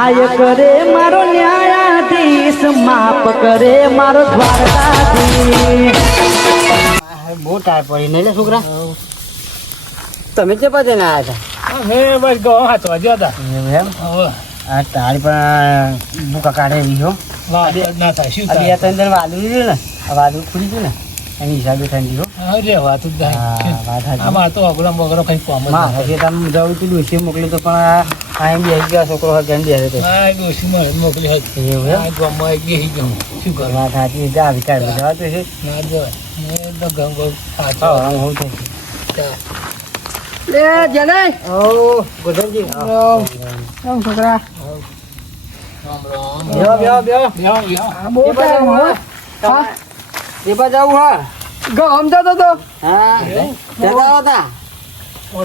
આય કરે મારો ન્યાયાધીશ માફ કરે મારો દ્વારકાધીશ. બહુ ટાઈમ પડી નહીં છોકરા. તમે કે ચેપા ના આવ્યા હે બસ ગો હાથ વાજ્યો હતા. હતા એમ? આ તારી પણ બુકા કાઢે વાદ ના થાય શું જણ ને આ વાદળું ખુલી ગયું ને. એની હિસાબે ઠંડી હો અરે વાત જ થાય. આમાં તો અગરો બગરો કઈ કોમ જ માં નથી. હજી તમે જવું તું ડોસી મોકલ્યું તો પણ આ બી બેસી ગયા છોકરો હોય કેમ બેસે તો. હા એ ડોશીમાં જ મોકલી હતી એવું? આ ગામમાં એક બેસી ગયો. શું કરવા વાત સાચી જા વિચાર જવા તો છે. ના જવાય મેં તો ગમ ગમ હા સાચો આમ હું છે લે જને? ઓ ગોધનજી કેમ છોકરા? રામ રામ. બેહો બેહો બેહો. લ્યો. આ બોલ. હો. એપા જવું હા? ગો સમજાતો તો. હા જતા હતા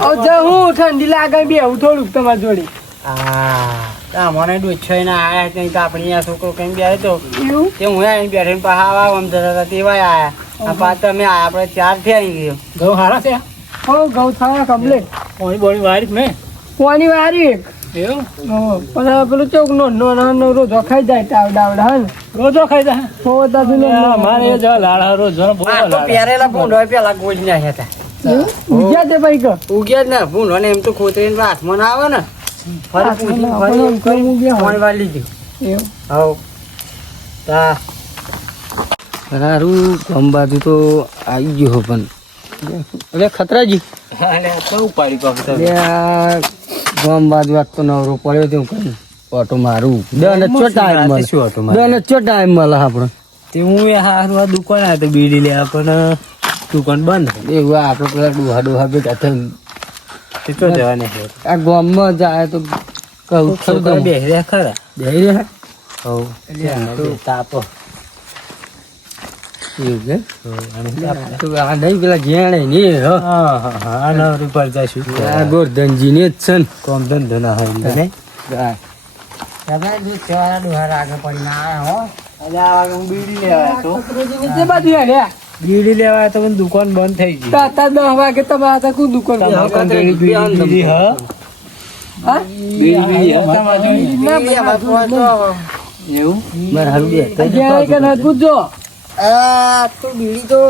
ઓ જે હું ઠંડી લાગે બે હું થોડુંક તમારી જોડે. હા મને ડોછાઈ ના આયા કઈ તો આપણે અહીંયા છોકરો કઈ બે તો? તે હું અહીં બેઠે ને પાછા આવા આમ જતા હતા તેવા આયા. આ પાછા તમે આયા આપણે ચારથી આવી ગયો. ઘઉં હારા છે? હો? ગૌ થયા કમ્પ્લેટ કોની બોની વારી મેં. કોની વારી એવું? પેલું ચોક નો નો નો નો ખાઈ જાય ટાવ ડાવડા હે ને? રોજો ખાઈ જા હો? દાદુ ને મારે લાડા રોજો બહુ પેલા ગોળી ના હતા ઉગ્યા તે ભાઈ ગયો ઉગ્યા ને ભૂંડો એમ તો ખોતરીને હાથમાં ના આવે ને. ફરી પૂછી ફરી કોઈ ઉગ્યા પાણી એવું? હવ. તા. સારું ગમ બાજુ તો આવી ગયો પણ. અરે ખતરાજી. ઉપાડી ગમ બાજુ આજ તો નવરો પડ્યો તો કઈ ઓટો મારું. દન ચો ટાઈમ મળે. શું હતું મારે? દન ચો ટાઈમ મળે આપણે. તે હું એ હારું આ દુકાન આવ્યો તો બીડી લે પણ દુકાન બંધ એવું આપણે પેલા ડોહા ડોહા ભેગા થઈને તે જવાને આ ગામમાં જાય તો કહું ખરું? રહ્યા? ખરા બે હવ તાપો. એવું કે અને તાપ. તો આ નહીં પેલા જેણે ને હા હા હા. આ નવરી પર જશું આ ગોરધનજી ને જ છે ને. કોમ ધંધો ના હોય એમ તો. નહીં? હા. દાદા દૂધ કેવાના ડોહાર આગળ પડી ના આવ્યા હો આજે આ વાગે હું બીડી લેવા તો જે હેડ્યા બીડી લેવા તો પણ દુકાન બંધ થઈ ગઈ. તાતા દસ વાગે તમારા હતા કોઈ દુકાન બીડી હા. એવું? મારે હારું બે. કે ના પૂછજો આ તો બીડી તો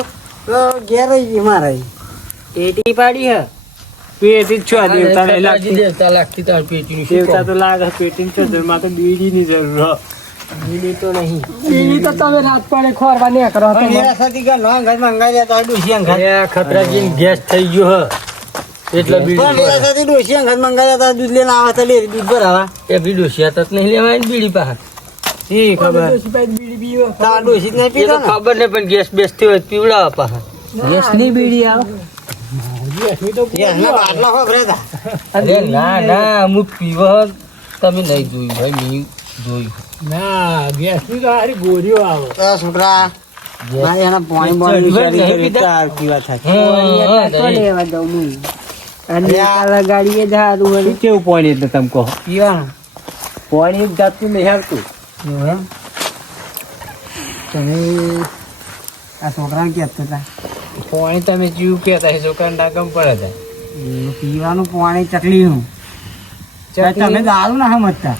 તો ઘેર રહી. મારે પેટી પાડી હે. પેટી જ છો દેવતા ને લાગતી. દેવતા લાગતી તાર પેટી દેવતા? તો લાગે પેટી છો ઘરમાં તો બીડી ની જરૂર હો. બીડી તો નહીં. બીડી તો તમે રાત પડે ખોરવા નહીં કરો પણ. એના સાથે કે નો ઘર મંગાઈ જાય તો ડોસી અંગાત. અરે આ ખતરાજીને ગેસ થઈ ગયો હ. એટલે પણ બીડી એના સાથે ડોસી અંગાત મંગાઈ જાય તો દૂધ લઈને આવે તો લે દૂધ ભરાવા. એ બી ડોસિયા તો નહીં લેવાય ને બીડી પાસે ઈ ખબર. બીડી તાર ડોસી નહીં પીતો ને? ખબર ને પણ ગેસ બેસતી હોય તો પીવડાવે ગેસની બીડી આવે. એના બાટલા હો ભરે તા. અરે ના ના હું પીવો તમે નહીં જોયું ભાઈ મેં જોયું. ના ગેસની તો સારી ગોળીઓ આવે. છોકરા પાણી બાણી ચડ્યું હોય ને, વિચારી પીધા? તાર પીવા થાય. હમ, તો નહીં. લેવા દઉં હું. અને કાલા ગાડીએ જ હારું હોય. શું કેવું પાણી એટલે તમે આ છોકરાને કહેતા હતા પાણી તમે જીવ કહેતા છોકરાને ડાકમ પડે પીવાનું પાણી ચકલીનું. તમે દારૂ ના સમજતા?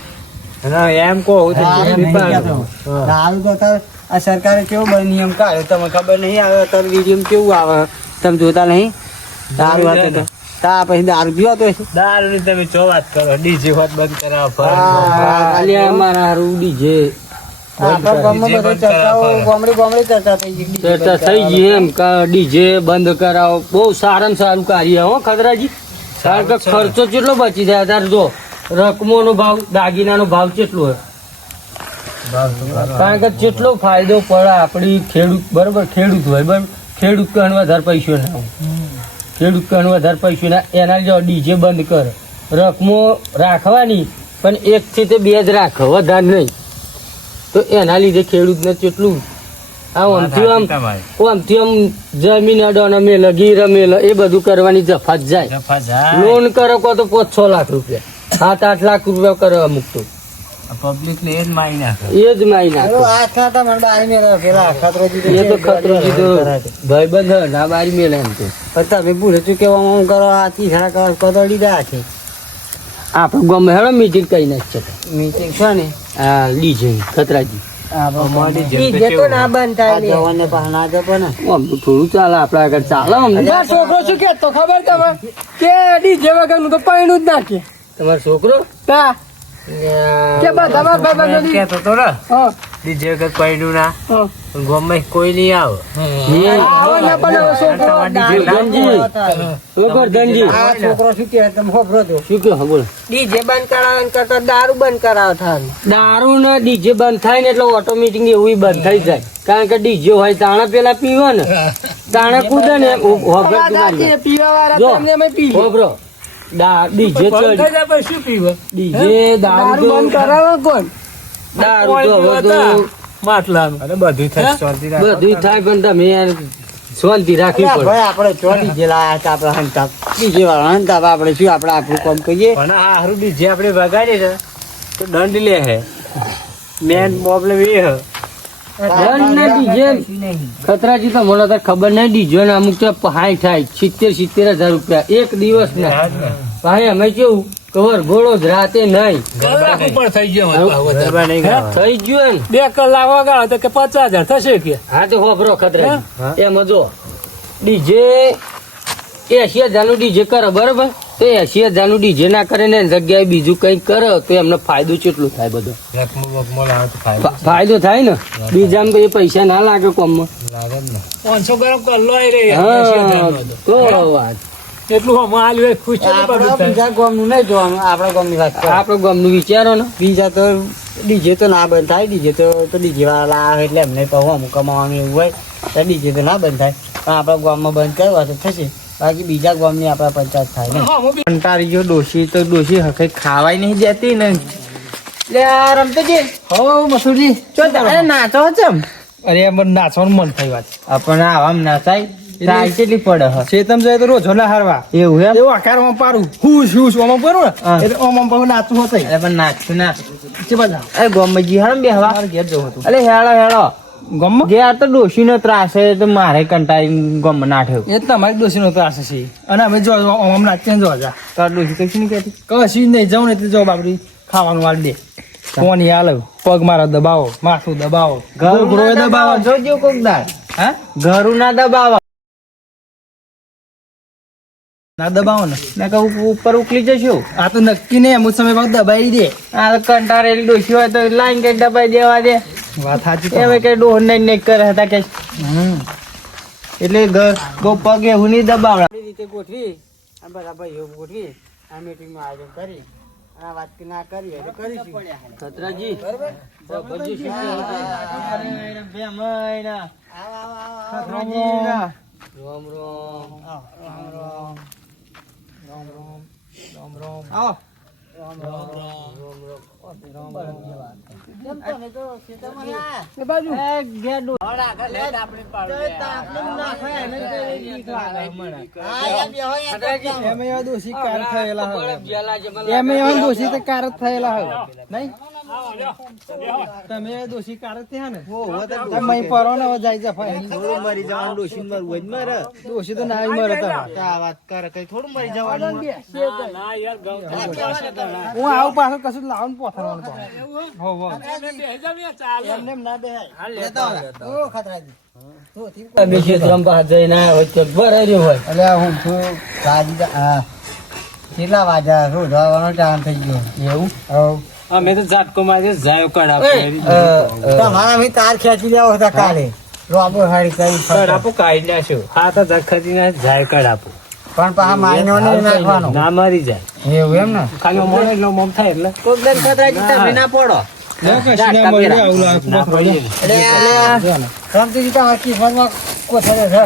એમ કહો દારૂ. દારૂ તો અત્યારે આ સરકારે કેવો બધો નિયમ કાઢ્યો? તમને ખબર નહીં આવે અત્યારે વીડિયો કેવું આવે? તમે જોતા નહીં? દારૂ હાથે તો. તા પછી દારૂ પીવા તો દારૂની તમે ચો વાત કરો? ડીજે વાત બંધ કરાવો અલ્યા મારા હારું DJ. ચર્ચા થઈ ગઈ. એમ ડીજે બંધ કરાવો. બહુ સારામાં સારું કાર્ય હો ખતરાજી કારણ કે ખર્ચો કેટલો બચી જાય અત્યારે જો. રકમોનો ભાવ દાગીનાનો ભાવ કેટલો હોય? કારણ કે કેટલો ફાયદો પડે આપણી ખેડૂત બરોબર ખેડૂત હોય. બરાબર ખેડૂત કણ વધારે પૈસો ના ખેડૂત કણ વધારે પૈસો ના એના જો ડીજે બંધ કર. રકમો રાખવાની પણ એક થી તે બે જ રાખ. વધારે નહીં. તો એના લીધે ખેડૂતને કેટલું આ આમથી આમ આમથી આમ જમીન અડોને મેલ ગીર મેલ એ બધું કરવાની જફાત જાય. લોન કરો કો તો પાંચ છ લાખ રૂપિયા. સાત આઠ લાખ રૂપિયા કરવા મૂકતો. તો પબ્લિક ને એ જ માઈ નાખે. એ જ માઈ નાખે. મને બારી પેલા એ તો ખતરો કીધો ભાઈબંધ ના બારી મેલે એમ તો. પણ તમે ભૂલે ચૂકેવામાં હું કરો આ તીસરા કરો કદડી દા છે. આપણે ગમે હેડો મીટિંગ કઈ નાખશે મીટિંગ છે ને? હા લીજે ખતરાજી. ના ના. ને થોડું ચાલે આપડા આગળ ચાલે છોકરો શું કહેતો? ખબર તમે કે ડીજે વગરનું તો પૈણું જ નાખે તમારો છોકરો? તા કે બધા મારા ભાઈબંધો તો ને બીજે વખત પડ્યું ના. હા. કોઈ નહીં આવે. આવો ને પણ હવે છોકરો ગોરધનજી ગોરધનજી આ છોકરો શું કહે તમે ખબરો તો શું કહો બોલો ડીજે બંધ કરાવે ને કરતા દારૂ બંધ કરાવ દારૂ ને ડીજે બંધ થાય ને એટલે ઓટોમેટિક એવું બંધ થઈ જાય. કારણ કે ડીજે હોય તાણે પેલા પીવા ને તાણે કૂદે ને પીવા વાળા ડીજે ચડી. શું પીવે? ડીજે દારૂ બંધ કરાવે કોણ? દારૂ તો? હવે માટલા બધું થાય શાંતિ રાખ. બધું થાય પણ તમે યાર શાંતિ રાખવી પડે. ભાઈ આપણે ચો ડીજે હતા આપણે હંતાપ. ડીજે વાળા હંતાપ આપણે શું આપણે આપણું કામ કહીએ પણ આ હારું બીજે આપણે વગાડીએ ને તો દંડ લે હે. મેન પ્રોબ્લેમ એ હે. ખતરાજી તો મને તો ખબર નહીં ડીજો ને અમુક તો હાઈ થાય સિત્તેર સિત્તેર હજાર રૂપિયા એક દિવસ ના. ભાઈ અમે કેવું કવર ઘોડો જ રાતે નહીં. નહીં. ગાવા. થઈ ગયો ને બે કલાક વગાડો તો કે પચાસ હજાર થશે કે? હા તો હોભરો ખતરા એમ જો ડીજે એસી હજારનું ડીજે કરો બરોબર? તો એસી હજારનું ડીજે ના કરે ને જગ્યાએ બીજું કઈ કરે તો એમને ફાયદો કેટલું થાય બધો? ફાયદો થાય ને? બીજા તો એ પૈસા ના લાગે કોમમાં. લાગે પાંચસો ગ્રામ કલ્લો તો. વાત. એટલું ખુશ. બીજા ગામનું નહીં જોવાનું આપણા ગામની વાત ગામનું વિચારો ને. બીજા તો ડીજે તો ના બંધ થાય ડીજે તો તો ડીજે વાળા એટલે એમને કહું અમુક કમાવાનું એવું હોય તો ડીજે તો ના બંધ થાય. પણ આપણા ગામમાં બંધ કરવા તો થશે. બાકી બીજા ગામની આપણા પંચાયત થાય ને. કંટાળી ગયો ડોશી તો ડોશી હકે ખાવાય નહીં દેતી ને લે આ રમતજી. હો મસુરજી ચો તારે? નાચો ચમ. અરે મને નાચવાનું મન થઈ વાત. આપણને આવામ નાચાય. તાઈ કેટલી પડે હ? ચેતમ જાય તો રોજો ના હારવા. એવું એમ? એવું આકારમાં પાડું. હુશ હુશ ઓમાં કરું ને. એટલે ઓમાં પાછું નાચતું હતું એટલે પણ નાચતું ના. બધા અરે ગોમજી હાલ બે હવા મારે ઘેર જવું હતું. અરે હેળો હેળો. ગમમાં આ તો ડોશી નો ત્રાસ છે તો મારે કંટાળી ગમ નાઠ્યો એ તમારે ડોશી નો ત્રાસ છે અને અમે જો ઓમ નાચીને જો જા. તો ડોશી કશું નહીં કહેતી? કશી નહીં જાઉં ને એટલે જો બાપડી ખાવાનું વાળ દે. ફોન હાલ પગ મારા દબાવો માથું દબાવો ઘોઘરો દબાવો જોજો કોક દાળ. હા? ઘરું ના દબાવો. ના દબાવો ને. ના કહું ઉપર ઉકલી જશો. આ તો નક્કી નહીં અમુક સમય દબાઈ દે. આ કંટાળેલી ડોશી હોય તો લાઈન કઈ દબાઈ દેવા દે. વાત સાચી એમ કે ડોહ ને ને કરે હતા કે હમ. એટલે ઘર ગો પગે એવું નહીં દબાવડા. આપણી રીતે ગોઠવી આ બધા એવું ગોઠવી આ મીટિંગનું આયોજન કરી આ વાત ના કરીએ તો કરીશું. ખતરાજી. રામ રામ. એ બાજુ એમ એવા દોષી કાર થયેલા હોય. એમ દોષી કાર થયેલા હવે નહીં? તમે દોષી કાર જ થયા ને? તમે પરો ને જાય છે ફાઈ. મરી જવાનું ડોશી મરવું જ મરે. દોષી તો ના મરે તમે આ વાત કરે કઈ થોડું મરી જવાનું હું આવું પાછો કશું લાવવાનું પોથરવાનું પાછું. હો, હો. એમને ના બેહાય. ખતરાજી. બે ક્ષેત્રમાં પાસે જઈને આવ્યા હોય તો ભરાઈ હોય. એટલે હું છું કેટલા વાગ્યા રોજવાનો ટાઈમ થઈ ગયો. એવું? હવ. અમે તો ઝાટકો મારી જાયો કડા તમારા મેં તાર ખેંચી લેવો હતા કાલે રોબો હાડી કરી કડાપો કાઢી નાખ્યો હા તો ખરી ના જાય કડાપો પણ પા માયનો ને નાખવાનો ના મારી જાય એવું એમ ને ખાલી મોડો એટલો મોમ થાય એટલે કોક દન ખતરાજી તમે ના પડો કોથળે છે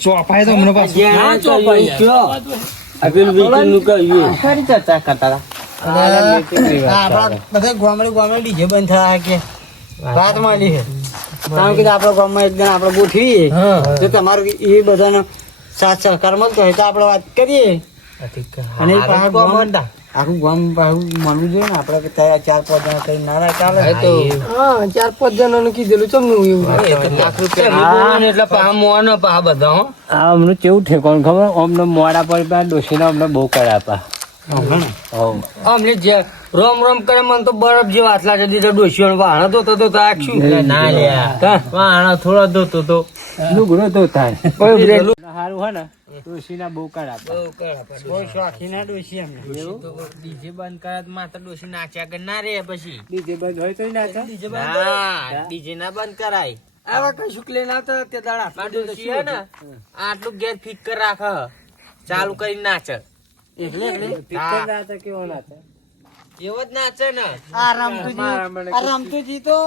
ચોપાય આપડા બધા થયા કે વાત મળી છે કારણ કે આપણા ગામમાં એકદમ આપણે ગોઠવીએ તો તમારું એ બધાનો સાથ સહકાર મળતો હોય તો આપણે વાત કરીએ અને ગામ- આખું ગામ પાછું મળવું જોઈએ ને. આપણે ત્યાં ચાર પાંચ જણા કઈ ના ચાલે. હા, તો. હા ચાર પાંચ જણાનું કીધેલું ચમનું એવું લાખ રૂપિયા એટલે પા મોન પા બધા હા. અમને કેવું ઠેકોણ ખબર? અમને મોડા પર પેલા ડોશીને અમને બહુ કર્યા પા અમને? જે રોમ રોમ કરે મને તો બરફ જેવા આટલા જતી તો ડોશીઓ વાહણ તો તો તો આખ્યું ના લ્યા. વાહણ થોડો ધોતો તો. લુગડો ધોતા થાય સારું હે ને. ડોશીના બહુ કર્યા બહુ શોખીના ડોશી અમને ડીજે બંધ કરાત માત્ર ડોશી નાચ્યા કે ના રે પછી. ડીજે બંધ હોય તો ના ડીજે બંધ ડીજે ના બંધ કરાય. આવા કઈ શુક્લે ના તો તે દાડા ડોશી હે ને આટલું ગેર ફિટ કર રાખે. ચાલુ કરી નાચે. એટલે એટલે હા. કર થાય કેવો ના એવો જ નાચે ને. આ રમતુજી આ રમતુજી તો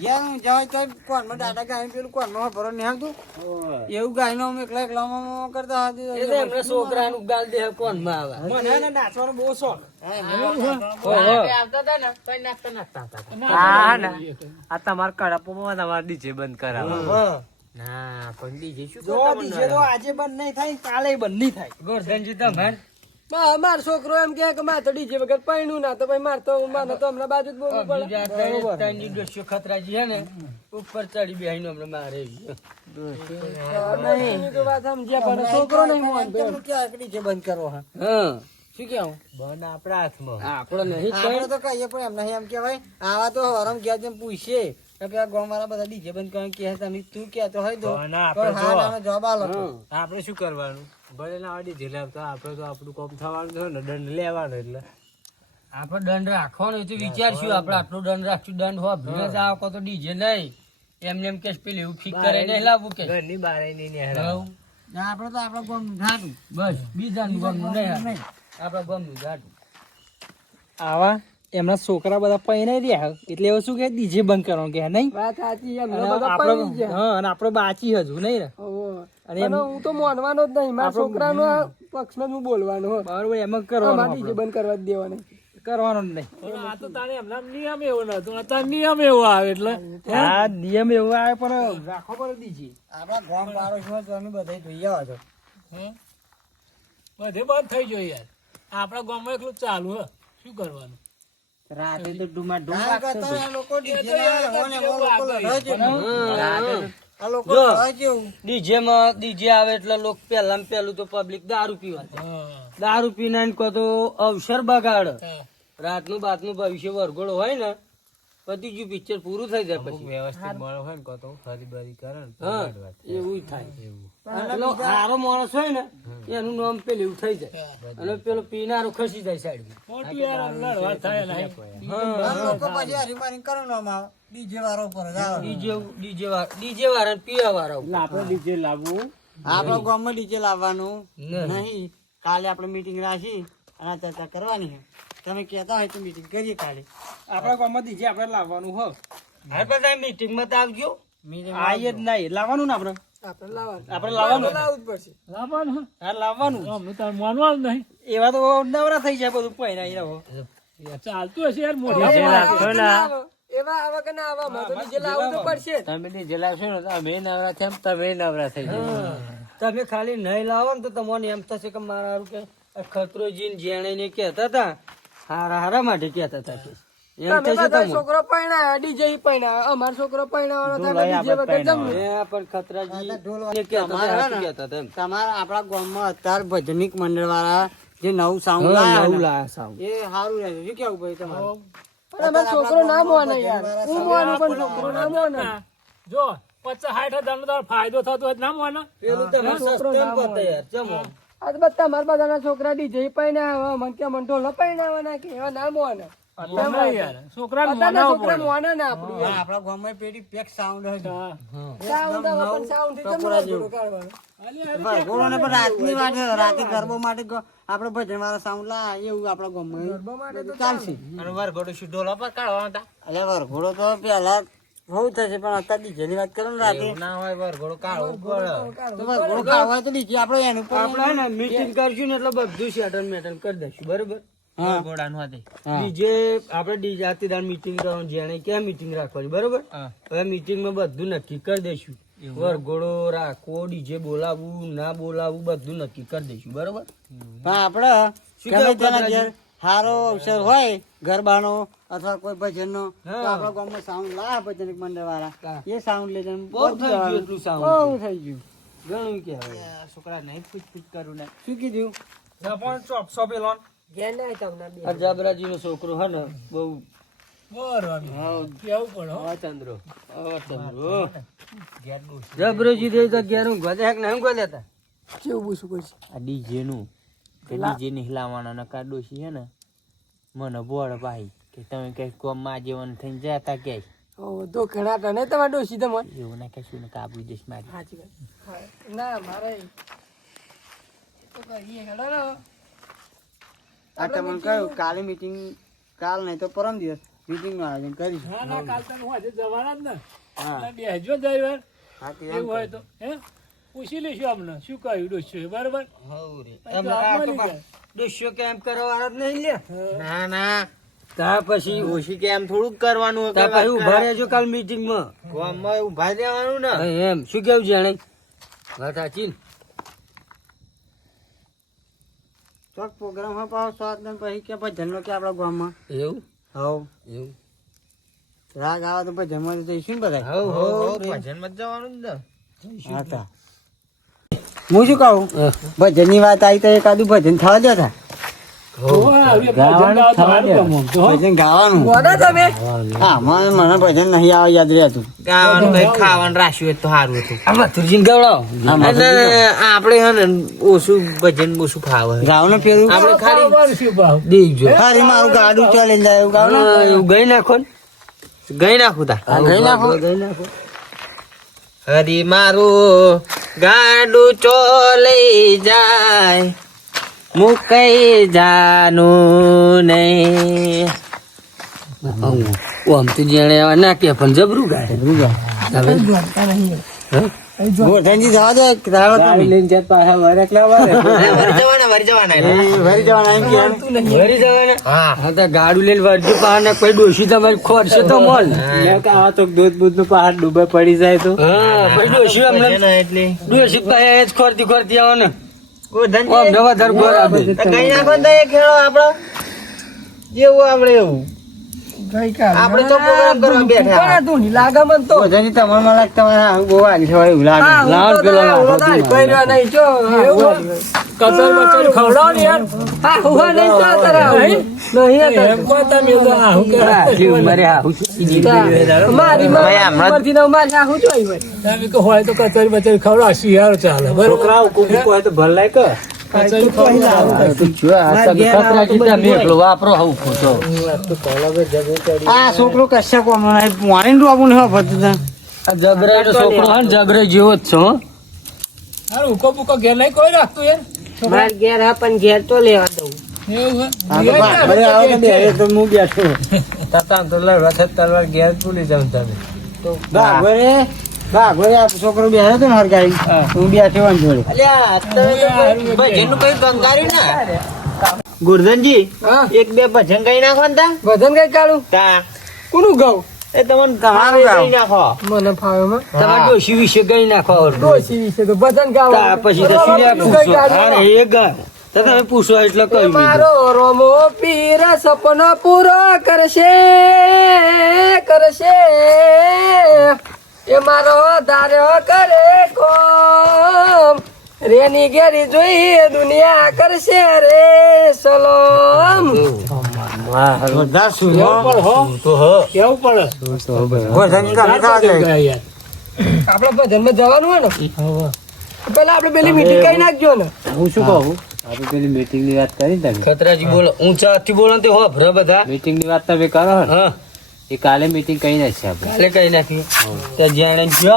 જ્યાં જવાય તો કોનમાં દાદા ગાય પેલું કોનમાં ભરો નહીં આવતું? એવું ગાયનો અમે એકલા એકલા માં કરતા હતા. એટલે એમને છોકરાનું ગાલ દે કોણમાં આવે? મને ને નાચવાનો બહુ શોખ. હા હા. આજે બંધ નહીં થાય કાલે બંધ નહીં થાય. ગોરધનજી તમે? મા- છોકરો એમ કે કે મારે તો ડીજે વગર પૈણું ના તો ભાઈ માર તો મારે તો હમણાં બાજુ જ બોલવું પડે. ડોસીઓ ખતરાજી છે ને ઉપર ચડી બેહીને હમણાં મારે વાત સમજ્યા પણ છોકરો નહીં માનતો એમ. ક્યાં એકડી છે બંધ કરો હા. હા. શું કેવું બંધ આપણા હાથમાં. આપણો નહીં આપણે તો કહીએ પણ એમ નહીં એમ કહેવાય આવા તો હરમ ગયા જેમ પૂછીએ કે પેલા ગામ વાળા બધા ડીજે બંધ કરવાનું કે તમે તું કે હોય તો. પણ ના, આપણે હા જો. નાનો જવાબ આલો આપણે શું કરવાનું? ભલે ના આવડી ઢીલા તો આપણે તો આપણું કોમ થવાનું છે ને દંડ લેવાનો એટલે. આપણે દંડ રાખવાનો તો વિચારશું. આપણે આટલું દંડ રાખશું દંડ હો ભીને જ આવો તો ડીજે નહીં. એમને એમ કે પેલી એવું ફિક કરે નહીં લાવવું કે. ઘરની બહાર નહીં ને. આપણે તો આપણા ગમ ઘાટું બસ. બીજાનું ગમ નહીં. આપણા ગમનું ઘાટું આવા એમના છોકરા બધા પહેરાઈ રહ્યા. એટલે એવું શું કે ડીજે બંધ કરવાનું કે નહીં? વાત સાચી આપણો હા અને આપણે બાચી હજુ નહીં ને? ઓહો. અને અને હું તો માનવાનો જ નહીં. મારા છોકરાનો આ હું બોલવાનો બરોબર એમ જ અમારે કરવાનું કરવા જ દેવાનું. કરવાનું જ નહીં. આ તો તારે એમના નિયમ એવો નતો અત્યારે નિયમ એવો આવે એટલે. આ નિયમ એવો આવે પણ રાખો પડે ડીજે આપણા ગામ પાડોશમાં તમે બધા જોઈ આવો છો. બધે બંધ થઈ ગયો યાર. આપણા ગામમાં એકલું ચાલુ હે. શું કરવાનું? રાતે તો ડુમા ડુમ લોકો ડીજે ના હોય લોકો લડાય છે આ ડીજે માં ડીજે આવે એટલે લોકો પહેલા પેલું તો પબ્લિક દારૂ પીવા દારૂ પીને કહો તો અવસર બગાડ. રાતનું બાતનું ભવિષ્ય વરઘોડો હોય ને પતી ગયું પિક્ચર પૂરું થઈ જાય પછી. વ્યવસ્થિત મળે હોય ને કહો તો ફરી બરી કરે હા એવું થાય. પેલો સારો માણસ હોય ને એનું નામ પેલું એવું થઈ જાય. અને પેલો પીનારો ખસી જાય સાઈડ મોટી ડીજે વાળો ઉપર ડીજે ડીજે વાળા ડીજે વાળા પીવા વાળા. આપણે ડીજે લાવવું. આપણા ગામમાં ડીજે લાવવાનું નહીં. કાલે આપણે મીટિંગ રાખી અને ચર્ચા કરવાની છે. તમે કહેતા હોય તો મીટિંગ કરીએ કાલે. આપણા ગામમાં ડીજે આપણે લાવવાનું હો. હા માં તો આવજો. આવીએ જ નહીં લાવવાનું ને આપણે. આપણે લાવવાનું. આપણે લાવવાનું. લાવવું જ પડશે. લાવવાનું. હા લાવવાનું. માનવાનું નહીં. એવા તો નવરા થઈ જાય બધું પહેરાઈ રહો ચાલતું હશે યાર મોટી એવા આવે કે ના આવે? આવે તો પડશે. તમે ડીજે લાવશો ને અમે નવરા થયા તમે નવરા થઈ જાય તમે ખાલી નહીં લાવો ને તો તમને એમ થશે કે મારા કે ખતરો જીન જેણે ને કહેતા હતા હારા હારા માટે કહેતા હતા છોકરો પૈણા ડીજે પૈણા અમારો છોકરો પૈણાવાનો થાય ડીજે વગર જમવું. પણ ખતરાજી તમારે આપણા ગામમાં અત્યારે ભજનિક મંડળ વાળા જે નવું સાઉન્ડ લાયા. એ સારું રહેશે. શું કેવું ભાઈ તમારું? પણ અમારો છોકરો ના મોને યાર. હું માનું પણ છોકરો ના મોને. જો પચાસ સાઠ હજાર નો તારો ફાયદો થતો હોય તો ના માનો? પેલું તમે સસ્તું પતે યાર આ તો બધા મારા બધાના છોકરા ડીજે પૈણા આવે મને કે મને ઢોલો ના કે એવા ના માને? રાતે ગરબો માટે આપણે ભજન વાળા સાઉન્ડ લા એવું આપડા ગામમાં ચાલશે. વરઘોડો શું ઢોલા પર કાઢવાના હતા? એટલે વરઘોડો તો પેલા બહુ થશે પણ અત્યારે ડીજેની વાત કરો ને રાતે. ના હોય વરઘોડો કાળો પડે તો વરઘોડો ખાવા હોય તો ડીજે આપડે એનું આપણે ને મીટિંગ કરશું ને એટલે બધું સેટલ મેટલ કરી દઈશું બરોબર? હા. ઘોડાનું હાથે હા. ડીજે આપણે ડીજે મીટિંગ કરવાનું જેણે ક્યાં મીટિંગ રાખવાની બરોબર? હવે મીટિંગ બધું નક્કી કરી દઈશું. વરઘોડો રાખવો ડીજે બોલાવવું ના બોલાવવું બધું નક્કી કરી દઈશું બરોબર? પણ આપણે સારો અવસર હોય ગરબાનો અથવા કોઈ ભજન નો આપણા ગામમાં સાઉન્ડ લાવે ભજન મંડળ વાળા એ સાઉન્ડ લે બહુ થઈ ગયું એટલું સાઉન્ડ બહુ થઈ ગયું. ઘણું કહેવાય. છોકરા નહીં પૂછ પૂછ કરું ને. શું કીધું? પણ ચોકસો પેલો ઘેર ના તમને બે આ જાબરાજીનો છોકરો હે ને બહુ હા. ચંદ્રો જબરોજી દે તો ઘેર નહીં કેવું પૂછું આ ડીજે નું કે ડીજે ની હિલાવાના નકા ડોશી હે ને મને બોળ ભાઈ કે તમે કઈ કોમમાં જેવન થઈને જતા કે ઓ તો ઘણા તને તમારે ડોસી તમારે એવું ના કહેશું ને કાબુ જઈશ મારી સાચી વાત. ના મારે તો કરીએ હેડો ને આ તમને કહ્યું કાલે મીટિંગ કાલ નહીં તો પરમ દિવસ મીટિંગનું આયોજન કરીશું. ના ના કાલ તને હું આજે જવાના જ ને. હા. બેસજો ને હા એવું હોય તો હે? પૂછી લઈશું આપણે શું કહ્યું ડોસ્યો બરાબર? ડોશીઓ કેમ કરવા જ નહીં લે? ના ના. તા પછી ઓછી કે એમ થોડુંક કરવાનું તા પછી ઊભા રહેજો કાલ મીટિંગમાં ગામમાં ઊભા રહેવાનું ને. એમ. શું કેવું જાણે વાત સાચી ને? ચોક પ્રોગ્રામ હા પાછો સાત દિન પછી કે ભજનનો કે આપણા ગામમાં. એવું? હવ. એવું? રાગ આવે તો ભજનમાં તો જઈશું ને બધા હવ હવ ભજન મત જવાનું ને. હા તા. હું શું કહું. ભજનની વાત આવી તો એકાદું ભજન થવા દો તા. ગાવાનું ભજન ગાવાનું. ગોડા તમે. હા મને મને ભજન નહીં આવે યાદ રહેતું ગાવાનું કઈ ખાવાનું રાખ્યું તો સારું હતું. આ મથુરજીને ગવડાવો એટલે આપણે હે ને ઓછું ભજન ઓછું ફાવે ગાવાનું પેલું? આપણે ખાલી દેજો ખાલી મારું ગાડું ચાલી જાય એવું ગાવ હા, એવું ગઈ નાખો ને. ગઈ નાખું તા. ગઈ નાખો. ગઈ નાખો. હરી મારું ગાડું ચોલી જાય. મુકઈ જાનું નહીં ઓમ તો જેણે ના કે પણ જબરું ગાય. જબરું ગાડું લઈને વરજો પાને કોઈ ડોશી તમારી ખોરશે તો મોલ. આ તો દૂધ બૂધનું પહાડ ડૂબે પડી જાય તો. હા પછી ડોશી એટલે. ડોશી પાસે જ ખોરતી ખોરતી આવો ને ગોધનજી, આમ નવા ધર ગોર આપે તો નાખો તો એ ખેડો આપણો. જેવું આપણે એવું. આપણે તો program કરવા બેઠા. ધૂની લાગે મન તો. ગોરધનજી તમારે મને લાગે તમારે આવું બહુ આગળ હોય એવું લાગે તો પેલો પેલો કોઈ રહ્યો નહીં, જો, કચર બચર ખવડાવો ને યાર. હા, હું નહીં તો તારે આવું. નહીં. એમ કહો તમે તો આ હું જીવ મરે હા હું. મારી માં- ઉંમરથી ને મારી આ હું જોઈ હોય. તમે કહો હોય તો કચર બચર ખવડાવો શિયાળો ચાલે. બરોબર? તો ભલાય કે કચર ખવડાવો વાપરો હું ખોટો આ છોકરો કશા કોમ નહીં પાણી ડોબું નહીં ભરતું તા. આ જબરાનો છોકરો હે ને જેવો જ છો હારું ઉકો બુકો ઘેર નહીં કોઈ રાખતું યાર માર ઘેર હા પણ ઘેર તો લેવા દઉં. તલવાર ઘેર ભૂલી જાવ તમે છોકરો હું. બેઠો જોડે. અલ્યા તમે તો ભજનનું કઈ કંકાર્યું ને. ગુરધનજી એક બે ભજન કઈ નાખો ને તા. ભજન કઈ કાઢું? તા. કોનું ગાઉં? એ તમને તમારે ગાવ. નાખો. મને ફાવે માં તમારે ડોશી વિશે ગઈ નાખો. ડોશી વિશે તો ભજન તા પછી તો શું પૂછો? અરે એ ગા તમે પૂછો એટલે કહી મારો રોમો પીર સપનો પૂરો કરશે કરશે. એ મારો ધાર્યો કરે કોમ. રેની ઘેરી જોઈ દુનિયા કરશે રે સલોમ. આપડે ભજનમાં જવાનું હોય ને? પેલા આપડે પેલી મીટિંગ કરી નાખજો ને. હું શું કહું? આપણે પેલી મીટિંગની વાત કરી ખતરાજી બોલો ઊંચા હાથથી બોલો તે હો ભરે બધા. મીટિંગની વાત તમે કરો ને? હા. એ કાલે મીટિંગ કઈ નાખશે આપણે. કાલે કઈ નાખીએ. તો જેણે જો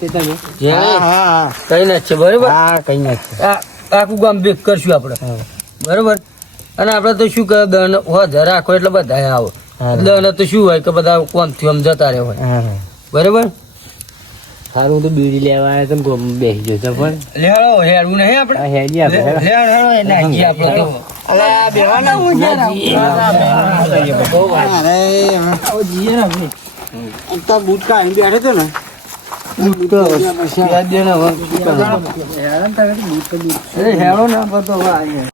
તે તમે. હા જેણે હા. કઈ નાખશે બરોબર? હા કઈ નાખશે આ આખું ગામ બેક કરશું આપણે. બરોબર? અને આપણે તો શું કહે દન હોધ રાખો એટલે બધા આવો. દન તો શું હોય કે બધા કોમથી આમ જતા રહે હોય. બરોબર? સારું તો બીડી લેવા આવ્યા તો ગોમ બેસી જશે પણ. લેડો હેડવું નહીં આપણે? હેડી આપણે હેડ. હેડો એ નાખીએ આપણે તો. અરે તો બૂટ કાઢીને બેઠો હતો ને. યાદ દે ને હવે. અરે હેડો ના પતો હવે આ અહીંયા.